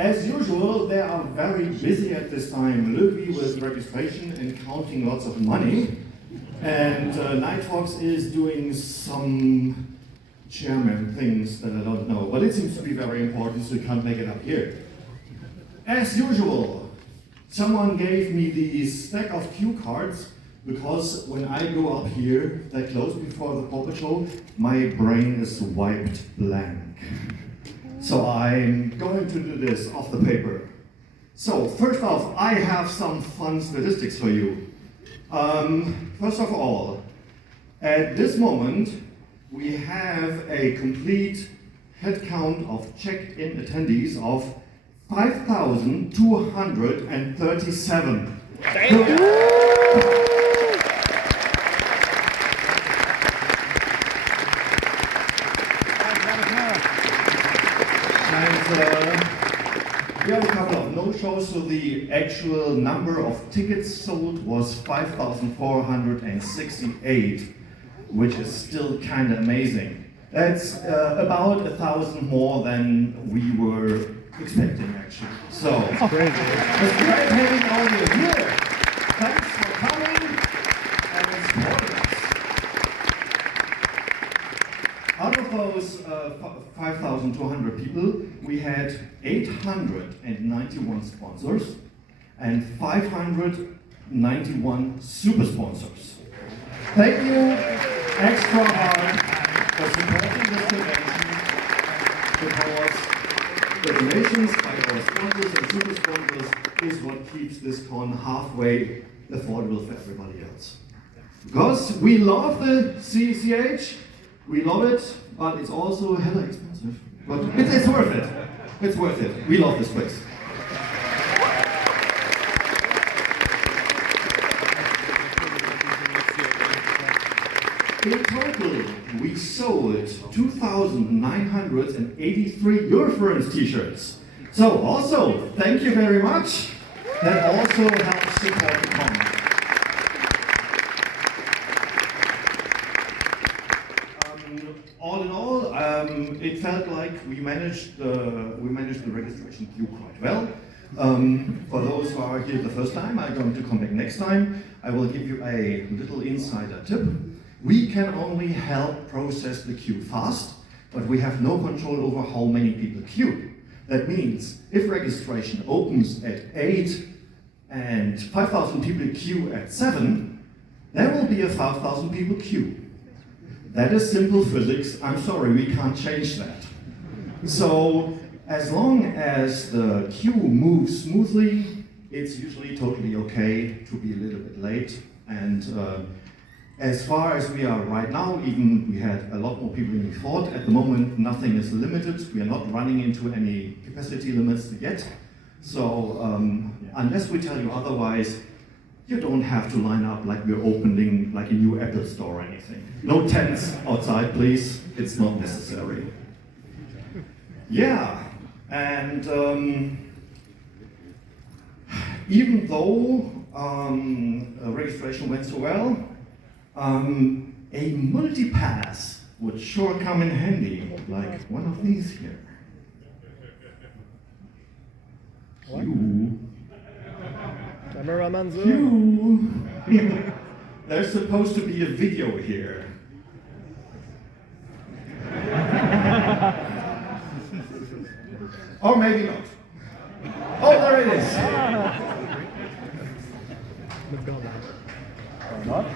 as usual, they are very busy at this time, Ludwig with registration and counting lots of money. And Nighthawks is doing some chairman things that I don't know, but it seems to be very important, so you can't make it up here. As usual, someone gave me the stack of cue cards because when I go up here that close before the Paw Patrol, my brain is wiped blank. So I'm going to do this off the paper. So first off, I have some fun statistics for you. First of all, at this moment, we have a complete head count of checked-in attendees of 5,237. Thank you. We have a couple of no-shows, so the actual number of tickets sold was 5,468, which is still kind of amazing. That's about 1,000 more than we were expecting, actually. So, it's great having all of you here. Thanks for coming and supporting us. Out of those 5,200 people, we had 891 sponsors and 591 super sponsors. Thank you extra hard for supporting this convention, because the donations by our sponsors and super sponsors is what keeps this con halfway affordable for everybody else. Because we love the CCH, we love it, but it's also hella expensive. But it's worth it. It's worth it. We love this place. In total, we sold 2,983 Eurofurence t-shirts. So also, thank you very much. That also helps support the con. All in all, it felt like we managed the registration queue quite well. For those who are here the first time, I'm going to come back next time. I will give you a little insider tip. We can only help process the queue fast, but we have no control over how many people queue. That means if registration opens at 8 and 5,000 people queue at 7, there will be a 5,000 people queue. That is simple physics. I'm sorry, we can't change that. So, as long as the queue moves smoothly, it's usually totally okay to be a little bit late. And as far as we are right now, even we had a lot more people than we thought. At the moment, nothing is limited. We are not running into any capacity limits yet. So, unless we tell you otherwise, you don't have to line up like we're opening like a new Apple store or anything. No tents outside, please. It's not necessary. Yeah, and even though registration went so well, a Multipass would sure come in handy, like one of these here. Cameraman zoom. There's supposed to be a video here. Or maybe not. Oh, there it is. Or not?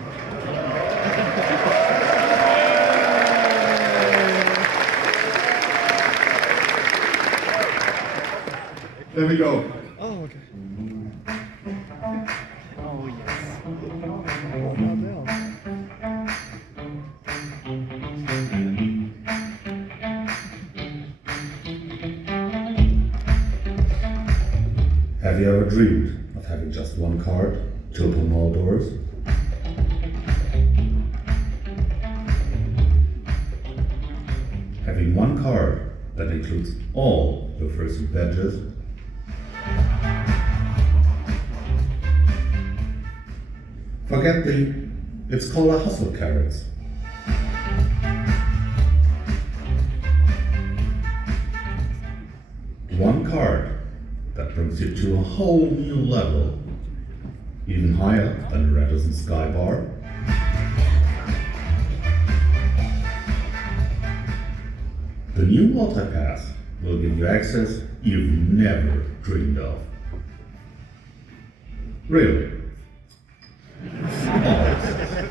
There we go. Oh, okay. Oh, yes. Have you ever dreamed of having just one card to open all doors? Having one card that includes all your fursuit badges? Forget it's called a hustle carrot. One card that brings you to a whole new level, even higher than the Radisson Sky Bar. The new Multipass will give you access you've never dreamed of. Really. All access.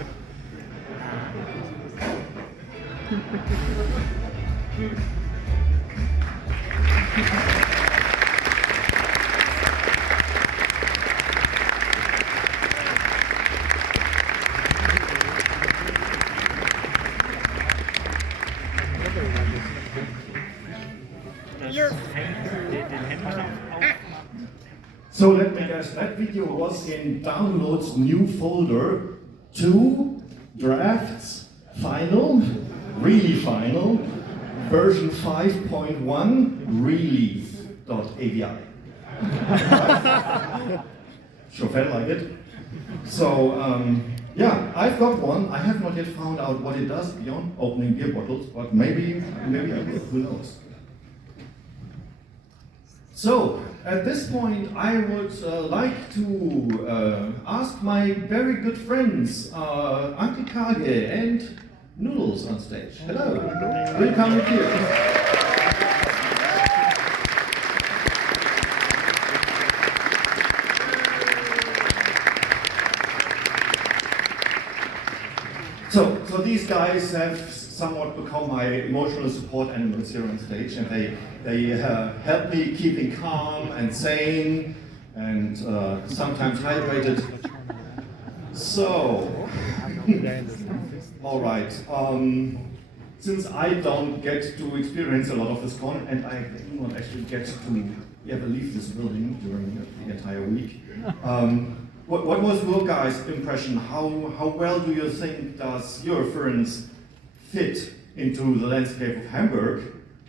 So let me guess, that video was in Downloads new folder 2, drafts, final, really final, version 5.1, really.avi. Sure felt like it. So, yeah, I've got one. I have not yet found out what it does beyond opening beer bottles, but maybe I will, who knows. So, at this point, I would like to ask my very good friends, Anke Kage and Noodles on stage. Hello, welcome here. So these guys have somewhat become my emotional support animals here on stage, and they help me keeping calm and sane and sometimes hydrated. So, all right. Since I don't get to experience a lot of this con, and I do not actually get to ever leave this building during the entire week. What was your guys' impression? How well do you think does Eurofurence fit into the landscape of Hamburg?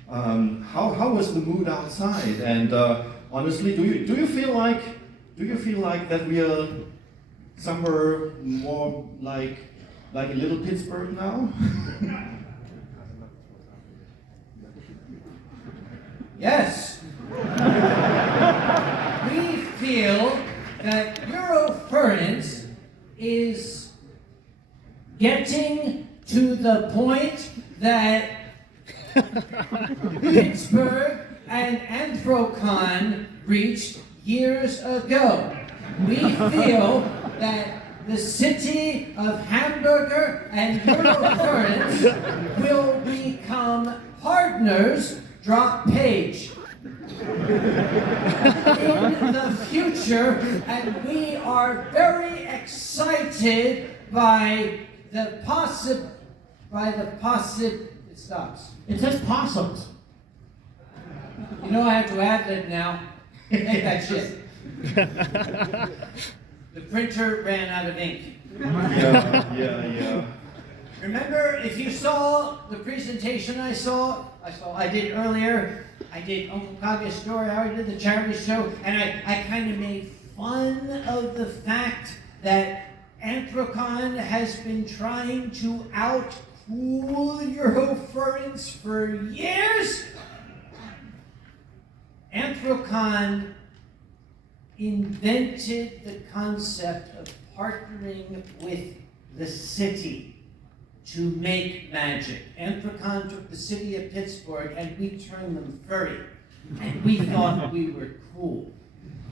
How was the mood outside? And honestly, do you feel like that we are somewhere more like a little Pittsburgh now? Yes. We feel that Eurofurence is getting to the point that Pittsburgh and Anthrocon reached years ago. We feel that the city of Hamburger and Eurofurence will become partners, drop page, in the future, and we are very excited by the it stops. It says possums. You know I have to ad-lib now. Make that shit. The printer ran out of ink. Yeah. Remember, if you saw the presentation I did earlier, I did Uncle Kage's story, I already did the charity show, and I kind of made fun of the fact that Anthrocon has been trying to out-cool Eurofurence for years. Anthrocon invented the concept of partnering with the city to make magic. Anthrocon took the city of Pittsburgh and we turned them furry. And we thought we were cool.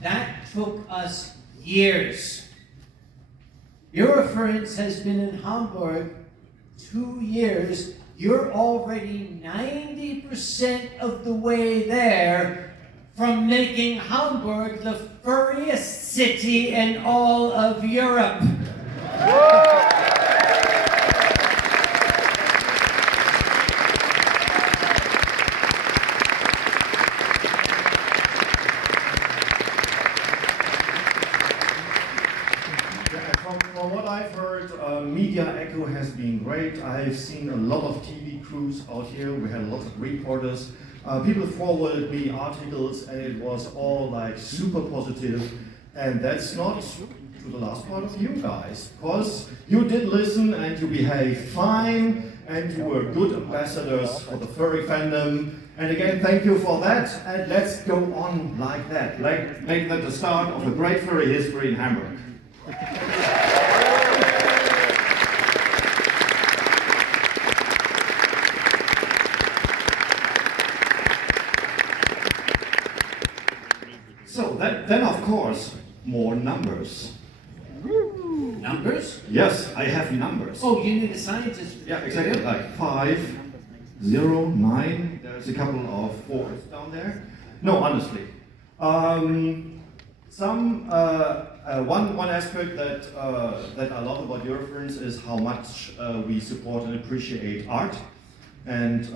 That took us years. Eurofurence has been in Hamburg 2 years. You're already 90% of the way there from making Hamburg the furriest city in all of Europe. From what I've heard, media echo has been great. I've seen a lot of TV crews out here. We had lots of reporters. People forwarded me articles, and it was all like super positive. And that's not to the last part of you guys, because you did listen and you behaved fine, and you were good ambassadors for the furry fandom. And again, thank you for that, and let's go on like that. Make that the start of a great ferry history in Hamburg. So then of course, more numbers. Numbers? Yes, I have numbers. Oh, you need a scientist. Yeah, exactly. Like 5, 0, 9. There's a couple of 4s down there. No, honestly. One aspect that I love about Eurofurence is how much we support and appreciate art. And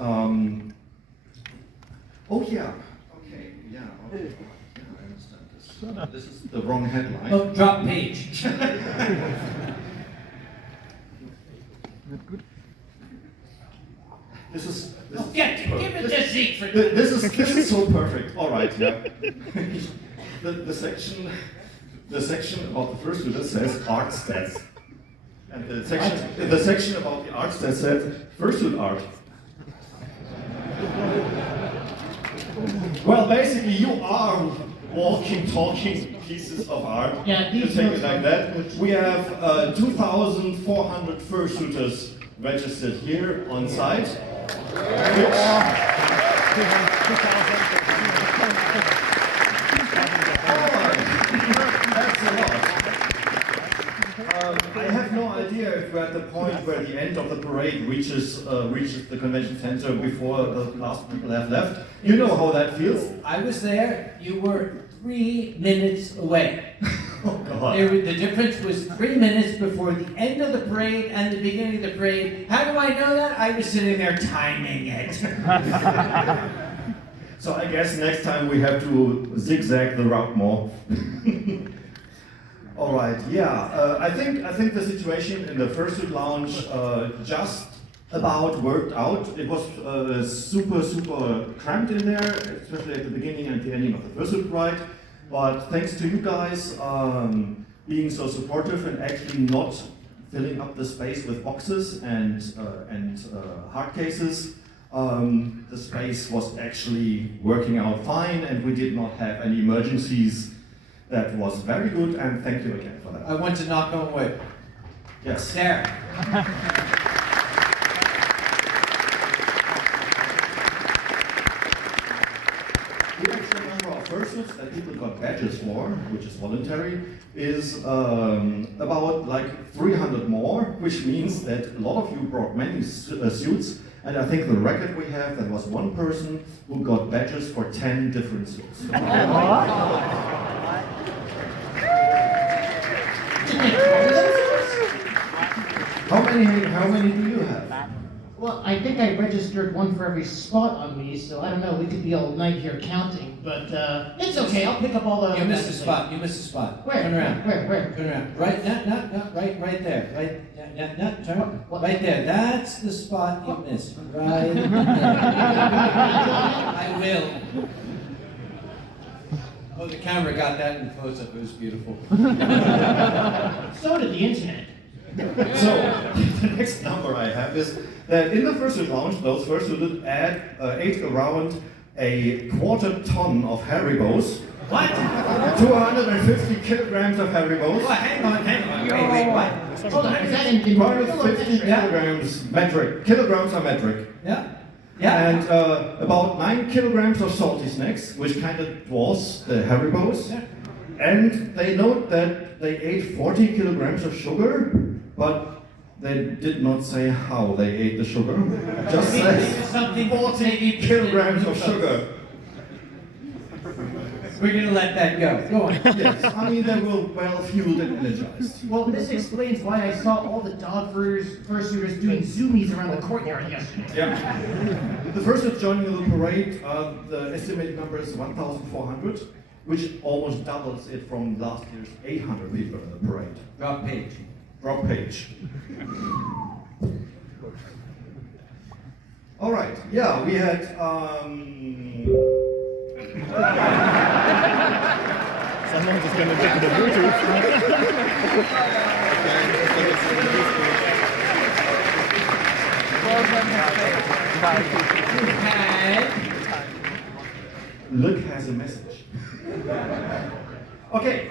oh yeah, okay, yeah, okay. Yeah, I understand this. This is the wrong headline. Oh, drop page. This is Give it to Siegfried. this is so perfect. All right, yeah. the section about the first that says art stats, and the section about the art stats says fursuit art. Well, basically, you are walking, talking pieces of art. Yeah, you these take it ones like are that. good. We have 2,400 fursuiters registered here on site. That's a lot. I have no idea if we're at the point where the end of the parade reaches the convention center before the last people have left. You know how that feels. I was there. You were 3 minutes away. Oh God. The difference was 3 minutes before the end of the parade and the beginning of the parade. How do I know that? I was sitting there timing it. So I guess next time we have to zigzag the route more. All right, yeah. I think the situation in the fursuit lounge just about worked out. It was super cramped in there, especially at the beginning and the ending of the fursuit ride. But thanks to you guys being so supportive and actually not filling up the space with boxes and hard cases, the space was actually working out fine, and we did not have any emergencies. That was very good, and thank you again for that. I went to knock on wood. Yes. There. The actual number of fursuits that people got badges for, which is voluntary, is about like 300 more, which means that a lot of you brought many suits, and I think the record we have, there was one person who got badges for 10 different suits. How many do you have? Well, I think I registered one for every spot on me, so I don't know, we could be all night here counting, but it's okay, I'll pick up all the... You missed a spot. You missed a spot. Where? Turn around. Where? Turn around. Right, not, right there. Right, turn. What? Right there. That's the spot you missed. Right there. I will. Oh, the camera got that in close up. It was beautiful. So did the internet. So, the next number I have is that in the fursuit lounge, those fursuited ate around a quarter ton of Haribos. What? 250 kilograms of Haribos. Oh, hang on. Wait, what? Hold on, is that in 250 kilograms metric. Kilograms are metric. Yeah. And about 9 kilograms of salty snacks, which kind of dwarfs the Haribos. Yeah. And they note that they ate 40 kilograms of sugar, but they did not say how they ate the sugar. Just says Something 40 kilograms of sugar. We're gonna let that go. Go on. Yes, I mean they were well fueled and energized. Well, this explains why I saw all the dog fursuiters doing zoomies around the courtyard yesterday. Yeah. The first that's joining the parade, the estimated number is 1,400, which almost doubles it from last year's 800 people in the parade. Drop page. Drop page. All right. Yeah, we had. Someone's just gonna get to the Bluetooth. We had Luke has a message. Okay,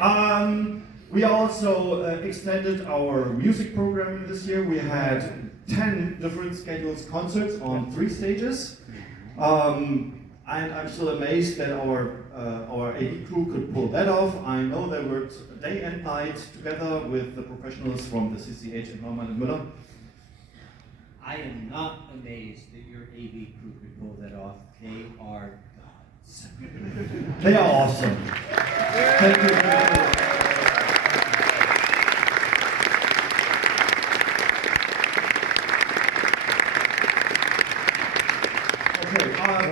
we also extended our music program this year. We had 10 different scheduled concerts on 3 stages. And I'm still amazed that our AV crew could pull that off. I know they worked day and night together with the professionals from the CCH and Norman and Müller. I am not amazed that your AV crew could pull that off. They are gods. They are awesome. Thank you. Okay,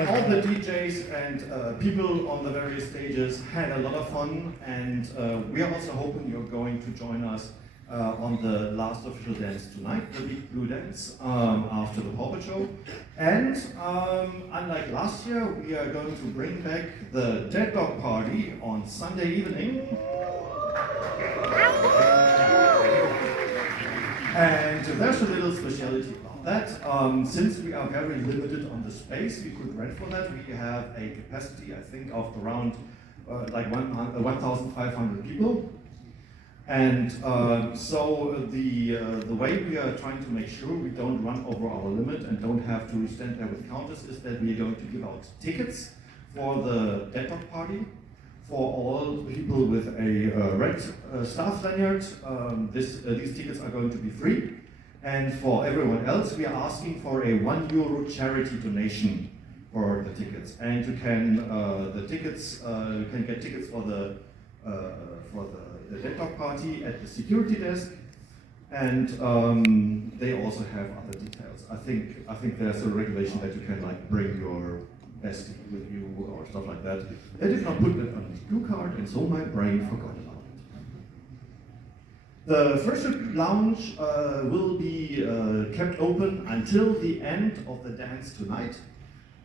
all the DJs and people on the various stages had a lot of fun, and we are also hoping you're going to join us on the last official dance tonight, the Big Blue Dance, after the Puppet Show. And unlike last year, we are going to bring back the Dead Dog Party on Sunday evening. And there's a little speciality about that. Since we are very limited on the space we could rent for that, we have a capacity, I think, of around like 1,500 people. And so the way we are trying to make sure we don't run over our limit and don't have to stand there with counters is that we are going to give out tickets for the Dead Dog Party for all people with a red staff lanyard. These tickets are going to be free. And for everyone else, we are asking for a €1 charity donation for the tickets. And you can you can get tickets for the Dead Dog Party at the security desk, and they also have other details. I think there's a regulation that you can like bring your bestie with you or stuff like that. They did not put that on the blue card, and so my brain forgot about it. The First Lounge will be kept open until the end of the dance tonight.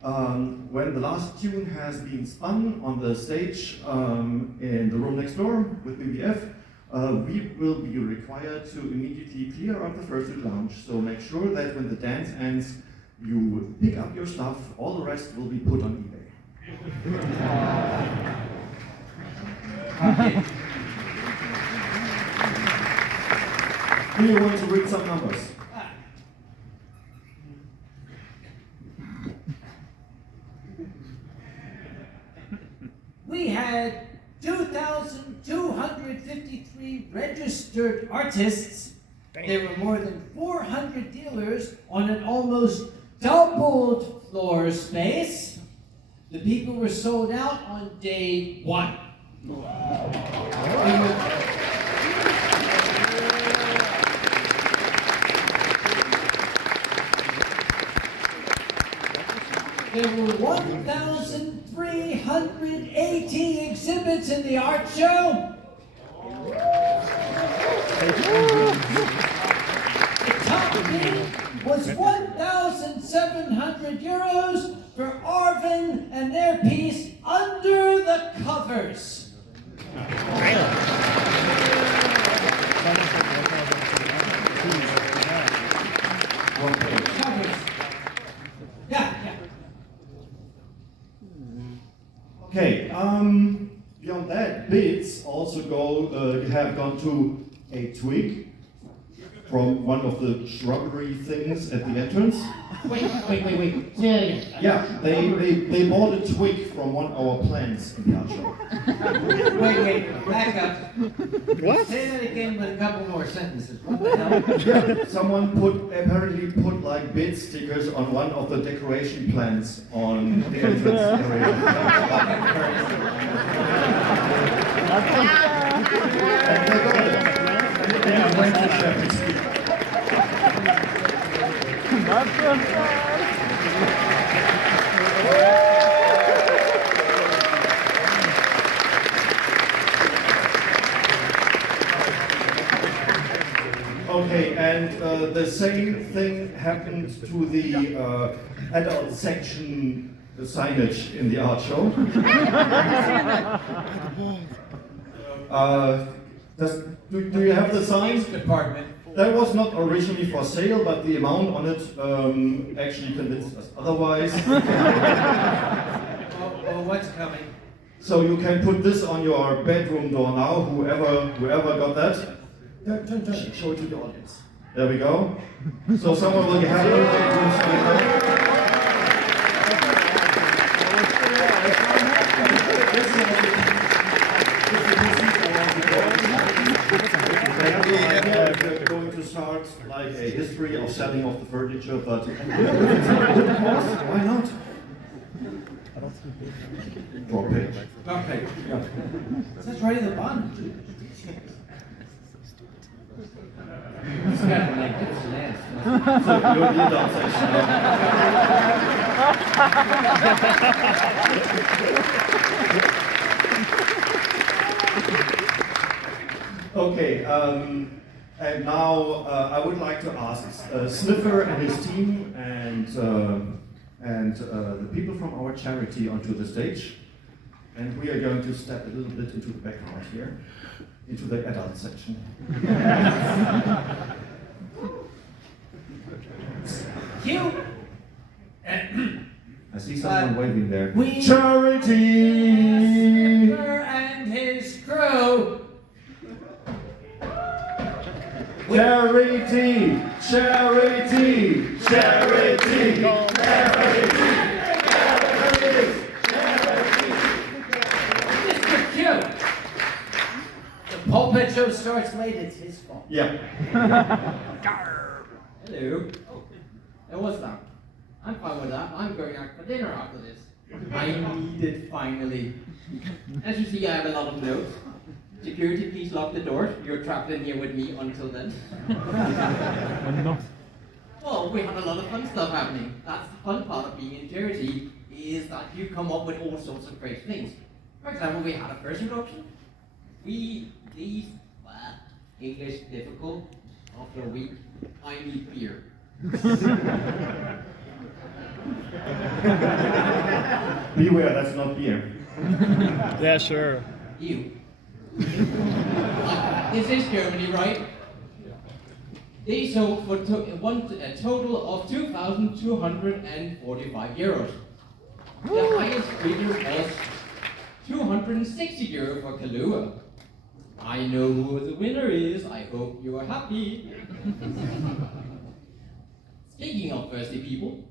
When the last tune has been spun on the stage in the room next door with BBF, we will be required to immediately clear out the First Lounge. So make sure that when the dance ends, you pick up your stuff. All the rest will be put on eBay. Do you want to read some numbers? We had 2,253 registered artists. There were more than 400 dealers on an almost doubled floor space. The people were sold out on day 1. There were 1,380 exhibits in the art show. The top bid was €1,700 for Arvin and their piece Under the Covers. Covers. Yeah. Okay, beyond that, bids also have gone to a twig from one of the shrubbery things at the entrance. Wait. Say that again. Yeah, they bought a twig from one of our plants in the art show. Wait, back up. What? Say that again with a couple more sentences. What the hell? Yeah, someone apparently put like bid stickers on one of the decoration plants on the entrance area. And they got it. And they went to Shepherd's Street. Okay, and the same thing happened to the adult section signage in the art show. Do you have the signs? Department. That was not originally for sale, but the amount on it actually convinced us otherwise. Oh, what's coming? So you can put this on your bedroom door now, whoever got that. Show it to the audience. There we go. So someone will have a bedroom sign now. We're going to start like a history of selling off the furniture, but why not? Drop page. Okay. That's right in the bottom. It's got like this last. So you're the adult section now. Okay, and now I would like to ask Sniffer and his team and the people from our charity onto the stage. And we are going to step a little bit into the background here, into the adult section. Cute. I see someone waving there. We Charity! Sniffer and his crew. Charity! Charity! Charity! Charity! Mr. Q. The pulpit show starts late. It's his fault. Yeah. Hello. Oh, what's that? I'm fine with that. I'm going out for dinner after this. I need it finally. As you see, I have a lot of notes. Security, please lock the doors. You're trapped in here with me until then. Well, we had a lot of fun stuff happening. That's the fun part of being in charity, is that you come up with all sorts of great things. For example, we had a first auction. English difficult. After a week, I need beer. Beware, that's not beer. Yeah, sure. You. This is Germany, right? They sold for a total of 2,245 euros. The highest bidder was 260 euro for Kahlua. I know who the winner is. I hope you are happy. Speaking of thirsty people,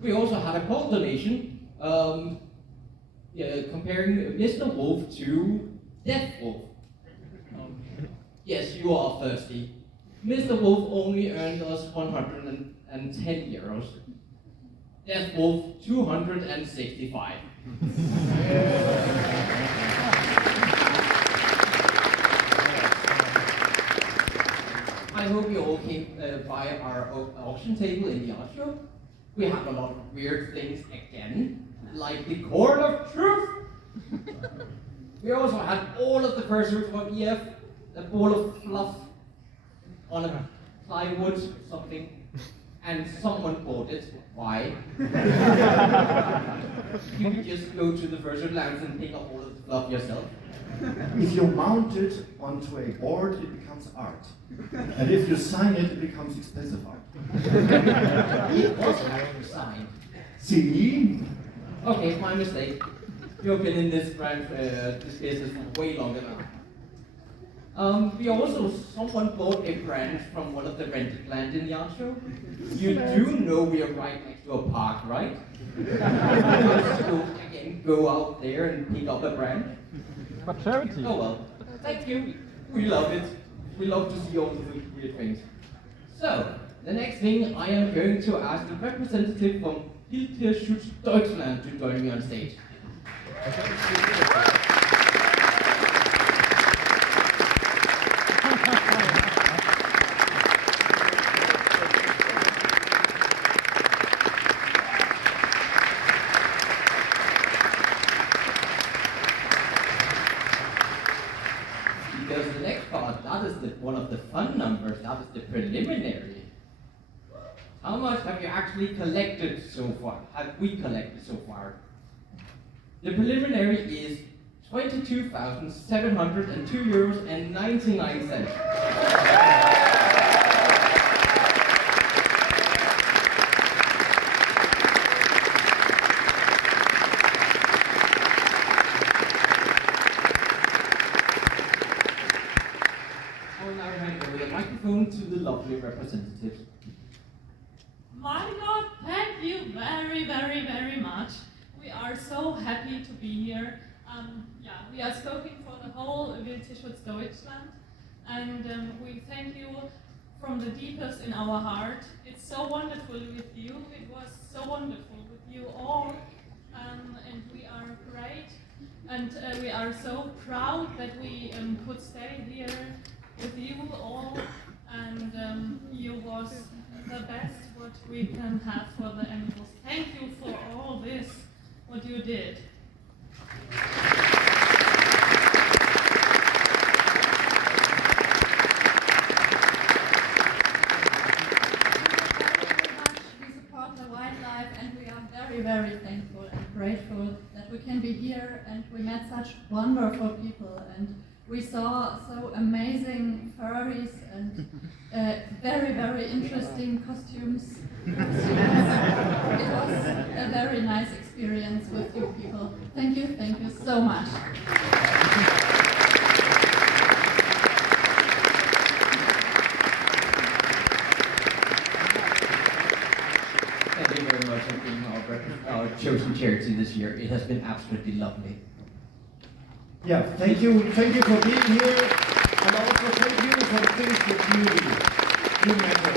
we also had a poll donation comparing Mr. Wolf to Death Wolf. Yes, you are thirsty. Mr. Wolf only earned us 110 euros. Death Wolf 265. I hope you all came by our auction table in the art show. We have a lot of weird things again, like the cord of truth. We also had all of the fursuits from EF, a ball of fluff on a plywood, something, and someone bought it. Why? You could just go to the fursuit lounge and pick up all of the fluff yourself. If you mount it onto a board, it becomes art. And if you sign it, it becomes expensive art. It was signed. See? Okay, my mistake. You've been in this brand, this business for way longer now. Someone bought a branch from one of the rented land in the art show. You do know we are right next to a park, right? So again, go out there and pick up a branch. But charity. Oh well, thank you. We love it. We love to see all the weird things. So, the next thing, I am going to ask the representative from Hilterschutz Deutschland to join me on stage. Because the next part, that is one of the fun numbers, that is the preliminary. How much have you actually collected so far? Have we collected so far? The preliminary is 22,702 euros and 99 cents. microphone to the lovely representatives. My God, thank you very, very, very much. We are so happy to be here. We are speaking for the whole Wildtierschutz Deutschland, and we thank you from the deepest in our heart. It's so wonderful with you. It was so wonderful with you all, and we are great, and we are so proud that we could stay here with you all, and you was the best what we can have for the animals. Thank you for all this, what you did. Very thankful and grateful that we can be here, and we met such wonderful people, and we saw so amazing furries and very, very interesting costumes. It was a very nice experience with you people. Thank you so much. Thank you very much for being our chosen charity this year. It has been absolutely lovely. Yeah, thank you for being here, and also thank you for the things that you do. You matter.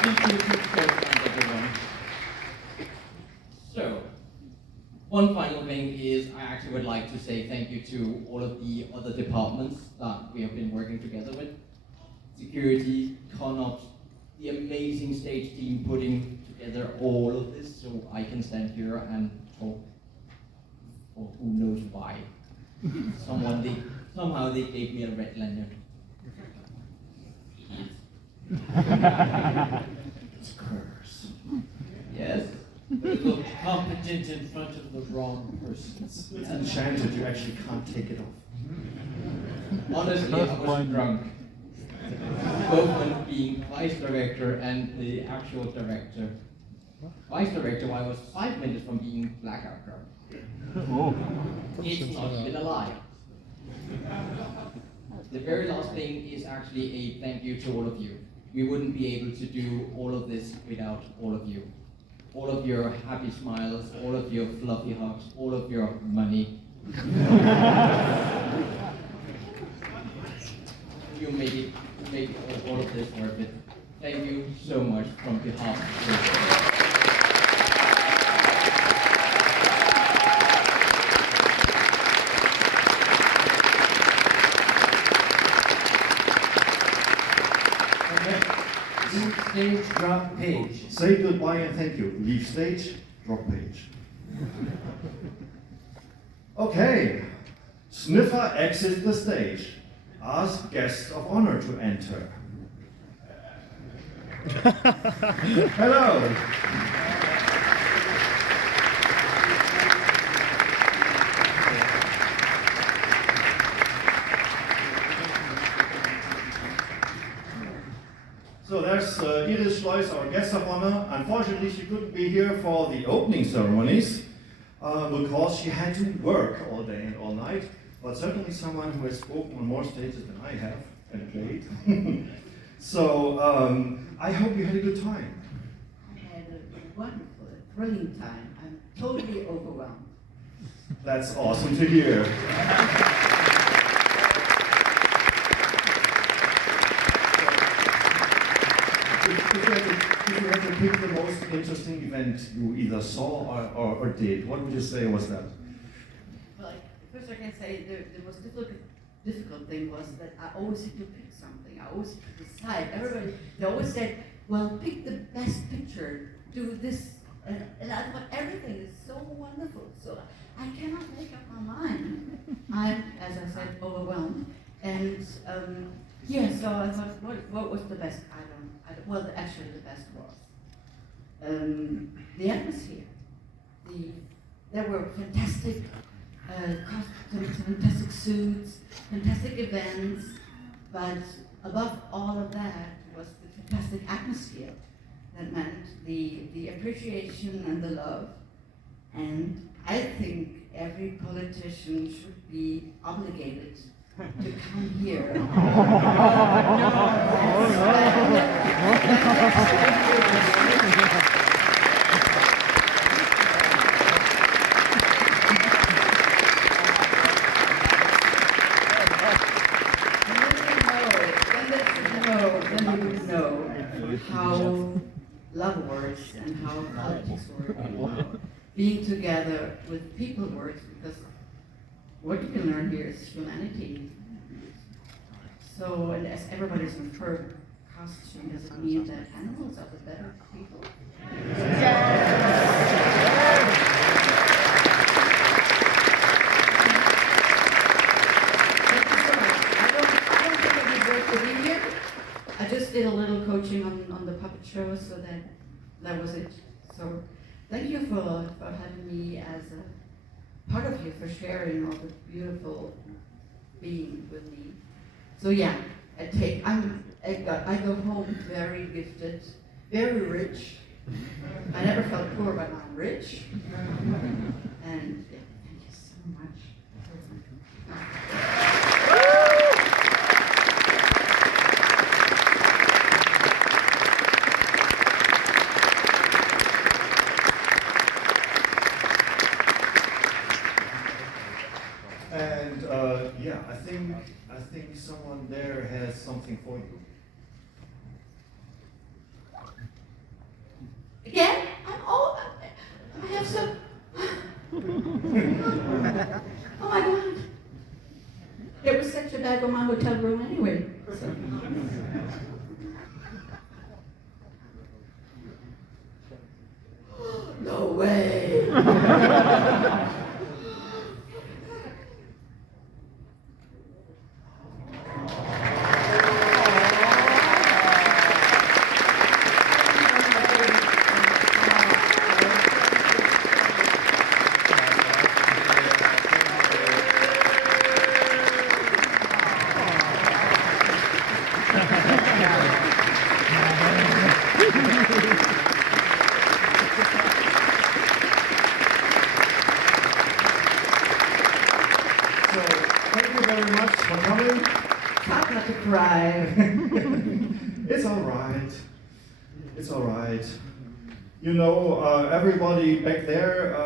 Thank you to everyone. So, one final thing is I actually would like to say thank you to all of the other departments that we have been working together with. Security, ConOps, the amazing stage team putting together all of this so I can stand here and talk for who knows why. Somehow they gave me a red lanyard. It's a curse. Yes. You look competent in front of the wrong persons. It's enchanted, you actually can't take it off. Honestly, I was drunk. Both one being vice director and the actual director. Vice director, I was 5 minutes from being blackout drunk. Oh. It's not been a lie. The very last thing is actually a thank you to all of you. We wouldn't be able to do all of this without all of you. All of your happy smiles, all of your fluffy hugs, all of your money. You made all of this worth it. Thank you so much from behalf of Leave stage, drop page. Say goodbye and thank you. Leave stage, drop page. Okay. Sniffer exits the stage. Ask guests of honor to enter. Hello. So there's Edith Schleus, our guest of honor. Unfortunately, she couldn't be here for the opening ceremonies because she had to work all day and all night. But certainly someone who has spoken on more stages than I have and played. So I hope you had a good time. I had a wonderful, thrilling time. I'm totally overwhelmed. That's awesome to hear. If you had to pick the most interesting event you either saw or did, what would you say was that? Well, first I can say the most difficult thing was that I always had to pick something. I always had to decide. They always said, well, pick the best picture, do this. And I thought everything is so wonderful. So I cannot make up my mind. I'm, as I said, overwhelmed. And so I thought, what was the best? I don't. Well, actually, the best was the atmosphere. There were fantastic costumes, fantastic suits, fantastic events, but above all of that was the fantastic atmosphere. That meant the appreciation and the love. And I think every politician should be obligated to come here. Then you would know how love works and how politics work and how being together with people works, because what you can learn here is humanity. So, and as everybody's in fur costume, does it mean that animals are the better people? I just did a little coaching on the puppet show, so that was it. So thank you for having me as a part of you, for sharing all the beautiful being with me. So yeah, I go home very gifted, very rich. I never felt poor, but now I'm rich. And yeah, thank you so much. And yeah, I think someone there has something for you. Again? I have some. Oh my God. It was such a bag on my hotel room anyway. So. No way. Thank you very much for coming. Try not to cry. It's all right. It's all right. You know, everybody back there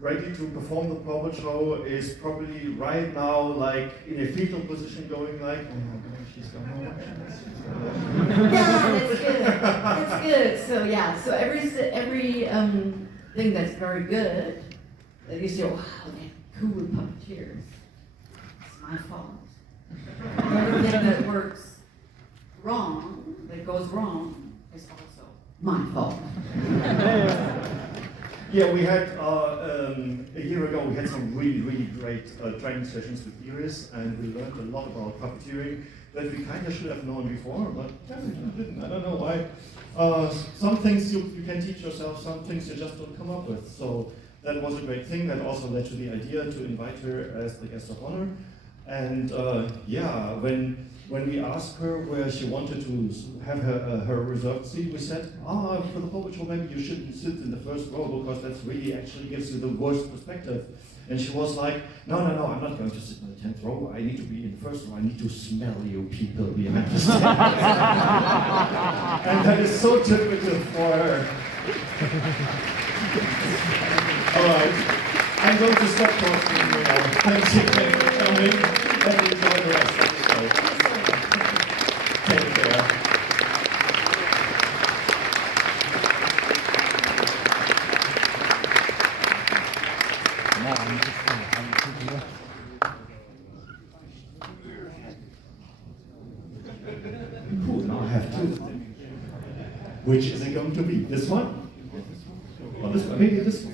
ready to perform the puppet show is probably right now like in a fetal position going like, oh my God, she's gone home. Yeah, that's good. That's good. So yeah, so every thing that's very good, that you say, wow, that cool puppeteers. It's my fault. Everything that works wrong, that goes wrong, is also my fault. Yeah, we had a year ago. We had some really great training sessions with Iris, and we learned a lot about puppeteering that we kind of should have known before, but we didn't. I don't know why. Some things you can teach yourself, some things you just don't come up with. So that was a great thing. That also led to the idea to invite her as the guest of honor. And yeah, when we asked her where she wanted to have her reserved seat, we said, for the puppet show, maybe you shouldn't sit in the first row because that's really actually gives you the worst perspective. And she was like, no, I'm not going to sit in the 10th row. I need to be in the first row. I need to smell you people behind the stage. And that is so typical for her. All right. I'm going to stop talking now. Thank you for coming and enjoy the rest of the show. Take care. Cool, now I have two. Which is it going to be? This one? Or this one? Maybe this one.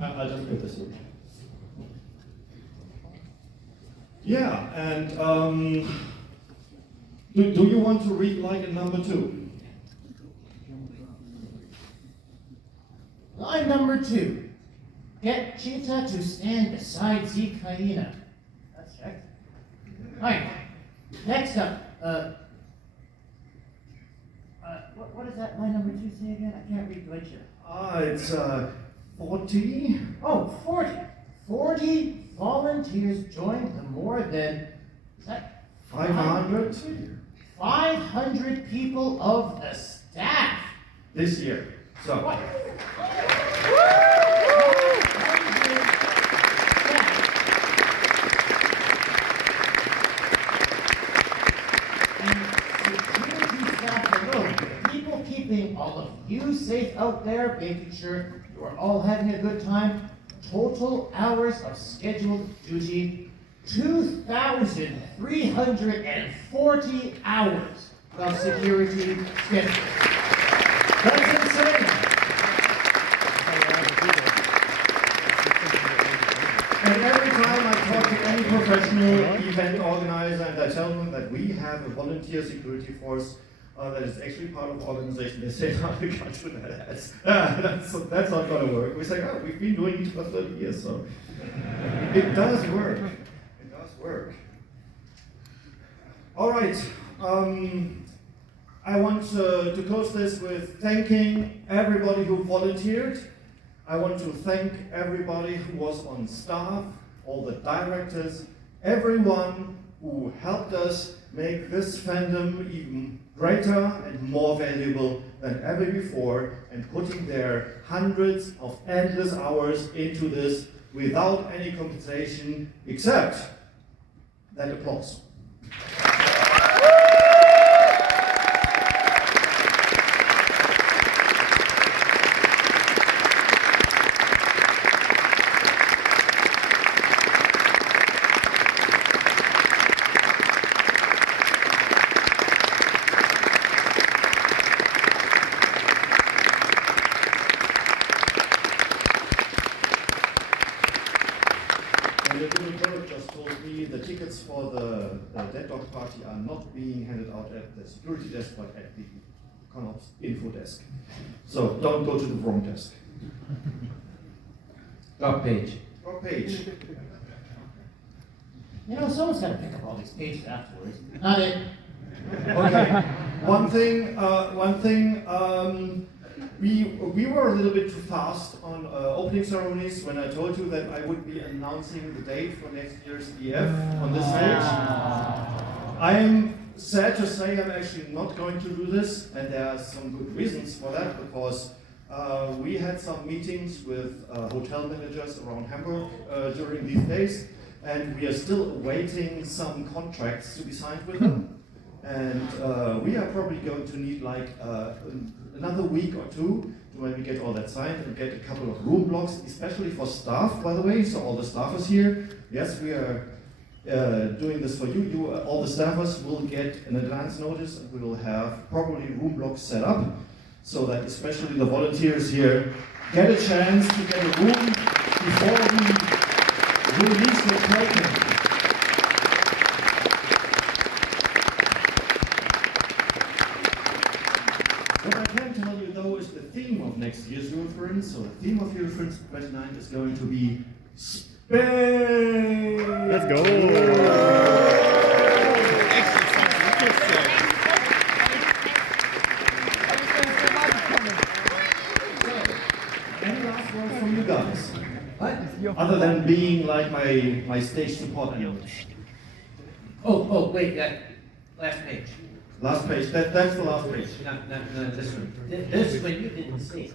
I'll just put this in. Yeah, and do you want to read like a number 2? Line number 2. Get Cheetah to stand beside Zeke Hyena. That's checked. Alright. Next up, what does that line number 2 say again? I can't read Deutsche. It's 40. Oh, 40. 40 volunteers joined the more than, is that 500 500 people of the staff. this year. So, What? And security staff alone, people keeping all of you safe out there, making sure you are all having a good time. Total hours of scheduled duty, 2,340 hours of security scheduled. that's insane. And every time I talk to any professional event organizer and I tell them that we have a volunteer security force that is actually part of the organization, they say, no, we can't do that. That's not going to work. We say, oh, we've been doing it for 30 years, so it does work. It does work. All right. I want to close this with thanking everybody who volunteered. I want to thank everybody who was on staff, all the directors, everyone who helped us make this fandom even greater and more valuable than ever before, and putting their hundreds of endless hours into this without any compensation except that applause. And the little bird just told me the tickets for the Dead Dog Party are not being handed out at the security desk, but at the ConOps info desk. So don't go to the wrong desk. Drop page. Wrong page. You know, someone's got to pick up all these pages afterwards. Not it. Okay. One thing. We were a little bit too fast on opening ceremonies when I told you that I would be announcing the date for next year's EF on this stage. I am sad to say I'm actually not going to do this, and there are some good reasons for that, because we had some meetings with hotel managers around Hamburg during these days, and we are still awaiting some contracts to be signed with them. And we are probably going to need like another week or two to when we get all that signed and get a couple of room blocks, especially for staff, by the way. So all the staffers here, yes, we are doing this for you. All the staffers will get an advance notice, and we will have probably room blocks set up so that especially the volunteers here get a chance to get a room before we release the program. What I can tell you though is the theme of next year's Eurofurence. So the theme of Eurofurence 29 is going to be Spain. Let's go. Any last words from you guys? What? Other than being like my stage support animal. Oh, wait, that last page. Last page. That's the last page. No, this one. This one you didn't see.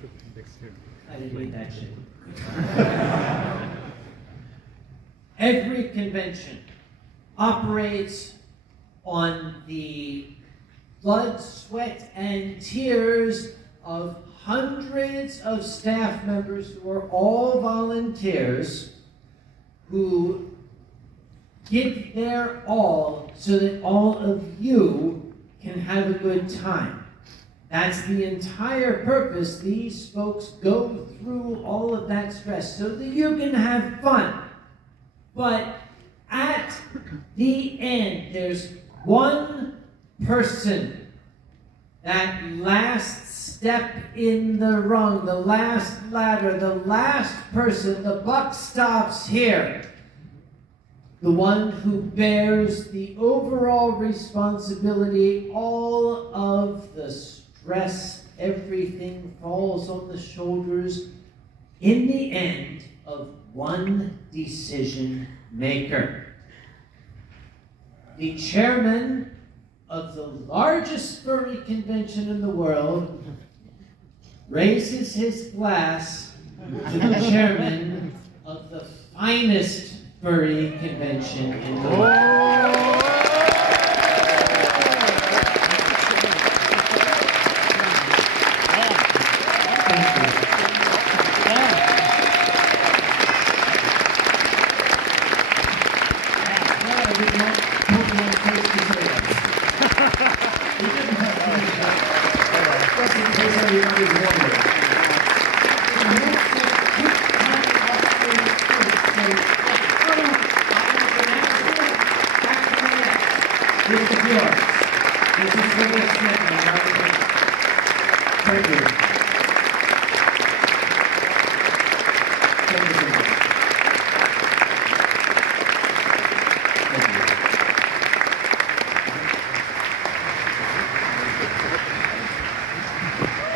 I didn't read that shit. Every convention operates on the blood, sweat, and tears of hundreds of staff members who are all volunteers who give their all so that all of you can have a good time. That's the entire purpose. These folks go through all of that stress so that you can have fun. But at the end, there's one person, that last step in the rung, the last ladder, the last person, the buck stops here. The one who bears the overall responsibility, all of the stress, everything falls on the shoulders in the end of one decision maker. The chairman of the largest furry convention in the world raises his glass to the chairman of the finest furry convention in the world.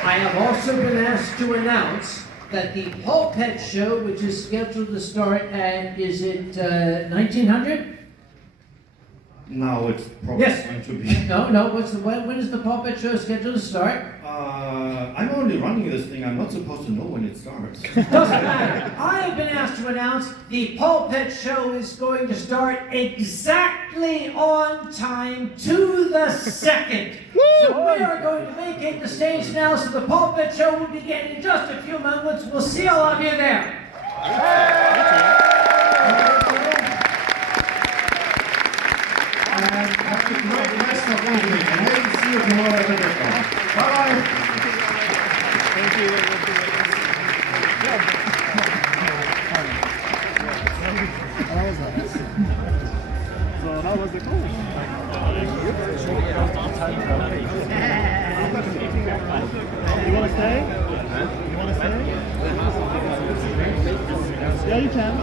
I have also been asked to announce that the Paul Pet Show, which is scheduled to start at, is it 1900? Now it's probably Yes. going to be. No, when is the Paul Pet Show scheduled to start? I'm only running this thing. I'm not supposed to know when it starts. Doesn't matter. I have been asked to announce the Paul Pet Show is going to start exactly on time to the second. So we are going to vacate the stage now, so the Paul Pet Show will begin in just a few moments. We'll see all of you there. And have a great rest of the evening. And maybe see you tomorrow at the restaurant. Bye-bye. Thank you. That was nice. So that was the goal. You want to stay? You want to stay? Yeah, you can.